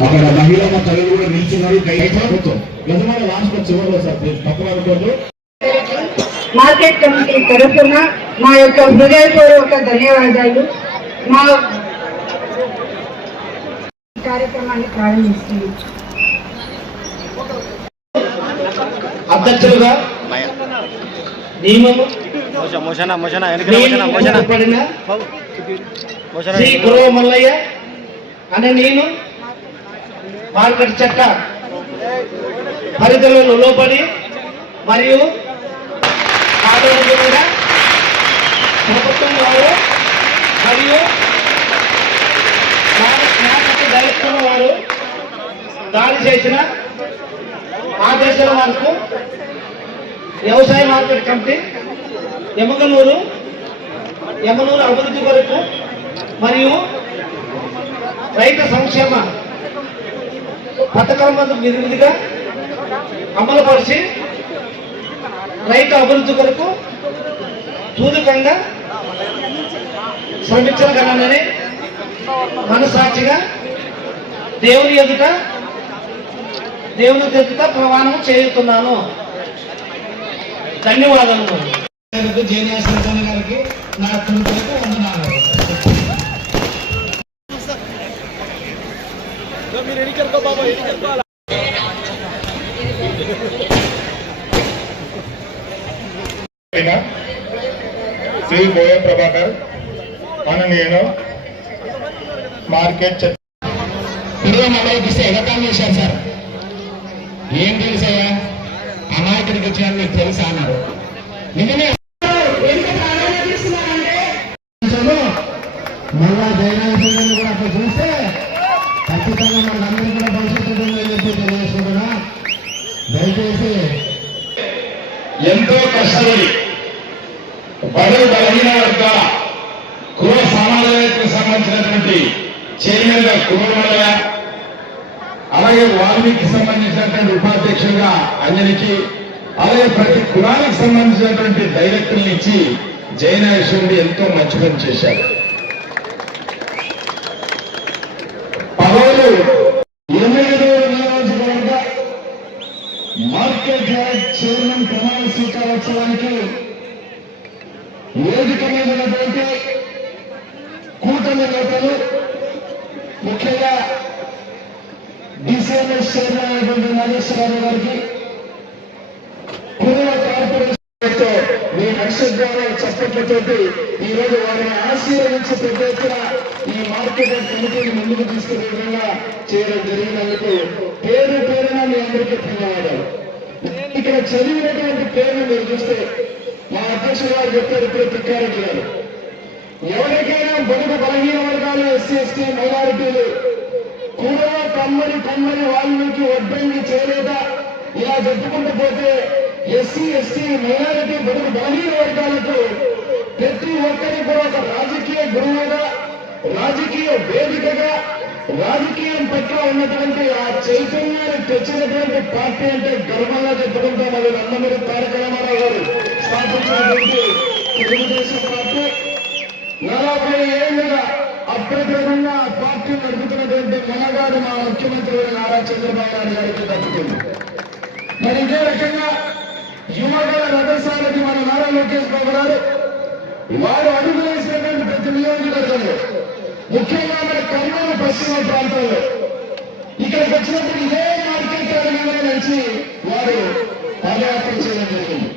అక్కడ మహిళ తల్లి కూడా నిలిచినారు యజమాని రాష్ట్ర చివరిలో సార్ పక్క వాళ్ళ మార్కెట్ కమిటీ తరఫున మా యొక్క హృదయపూర్వక ధన్యవాదాలు. మా కార్యక్రమాన్ని ప్రారంభిస్తుంది మోషన శ్రీ గురవ మల్లయ్య అనే నేను మార్కెట్ చట్ట పరిధిలో లోపడి మరియు ప్రభుత్వం వారు మరియు డైరెక్టర్ వారు దాడి చేసిన ఆదేశాల వరకు వ్యవసాయ మార్కెట్ కమిటీ ఎమగనూరు యమనూరు అభివృద్ధి కొరకు మరియు రైతు సంక్షేమ పథకాల మందు విధిగా అమలుపరిచి రైతు అభివృద్ధి కొరకు తూదుకంగా శ్రమించగలనని మనసాక్షిగా దేవుని ఎదుట దేవుని ఎదుట ప్రమాణం చేయుతున్నాను. ధన్యవాదాలు గారికి నా వందనాలు. శ్రీ బోయ ప్రభాకర్ అని నేను మార్కెట్ పిల్లల మొదలకిస్తే ఎగతాళం చేశారు సార్. ఏం తెలుసయ్యా అమాయకుడికి వచ్చిన మీకు తెలుసా అన్నారు. నిజమే. మళ్ళా కూడా అక్కడ చూస్తే ఖచ్చితంగా మనకందరికీ కూడా భవిష్యత్తు ఉందని చెప్పి తెలియజేసుకుంటున్నా. దయచేసి ఎంతో కష్టపడి బడుగు బలహీన వర్గాల కుల సమాజానికి సంబంధించినటువంటి చైర్మన్గా కుటుంబాలయ అలాగే వాల్మీకి సంబంధించినటువంటి ఉపాధ్యక్షులుగా అంజనికి అలాగే ప్రతి కులానికి సంబంధించినటువంటి డైరెక్టర్లు ఇచ్చి జయనాశ్వరుడు ఎంతో మంచి పని చేశారు పదవులు ఎనిమిది నియోజకవర్గ మార్కెట్ యార్డ్ చైర్మన్ ప్రమాణ స్వీకారోత్సవానికి వేదిక మీద ఉన్నటువంటి కూటమి నేతలు ముఖ్యంగా డిసిఎంఎస్ చైర్మన్ అయినటువంటి నాగేశ్వరరావు గారికి మీ నక్షత్రాల చప్పట్లతోటి ఈ రోజు వారిని ఆశీర్వదించి పెద్ద ఎత్తున ఈ మార్కెట్ కమిటీని ముందుకు తీసుకునే విధంగా చేయడం జరిగినందుకు పేరు పేరున మీ అందరికీ ధన్యవాదాలు ఇక్కడ చదివినటువంటి పేర్లు మీరు చూస్తే మా అధ్యక్షుడు గారు చెప్పారు ఇప్పుడు తిక్కారెడ్డి గారు ఎవరికైనా బడుగు బలహీన వర్గాలు ఎస్సీ ఎస్టీ మైనారిటీలు కురవ కమ్మరి కమ్మరి వాల్మీకి వడ్డంగి చేరేదా ఇలా చెప్పుకుంటూ పోతే ఎస్సీ ఎస్టీ మైనారిటీ బడుగు బలహీన వర్గాలకు ప్రతి ఒక్కరి కూడా ఒక రాజకీయ గురువుగా రాజకీయ వేదికగా రాజకీయం పట్ల ఉన్నటువంటి ఆ చైతన్యాన్ని తెచ్చినటువంటి పార్టీ అంటే గర్వంగా చెప్పుకుంటాం అది నందమూరి తారక రామారావు గారు స్థాపించినటువంటి తెలుగుదేశం పార్టీ. నలభై ఏళ్ళుగా అప్రతిహతంగా ఆ పార్టీ నడుపుతున్నటువంటి మనగారు మా ముఖ్యమంత్రి నారా చంద్రబాబు నాయుడు గారికి దక్కుతుంది మరి ఇదే రకంగా యువగల రథసారథి మన నారా లోకేష్ బాబు గారు వారు అడుగు వేసినటువంటి ప్రతి నియోజకవర్గంలో ముఖ్యంగా మన కర్నూలు పశ్చిమ ప్రాంతంలో ఇక్కడికి వచ్చినప్పుడు ఇదే మార్కెట్ నుంచి వారు పాదయాత్ర చేయడం జరిగింది.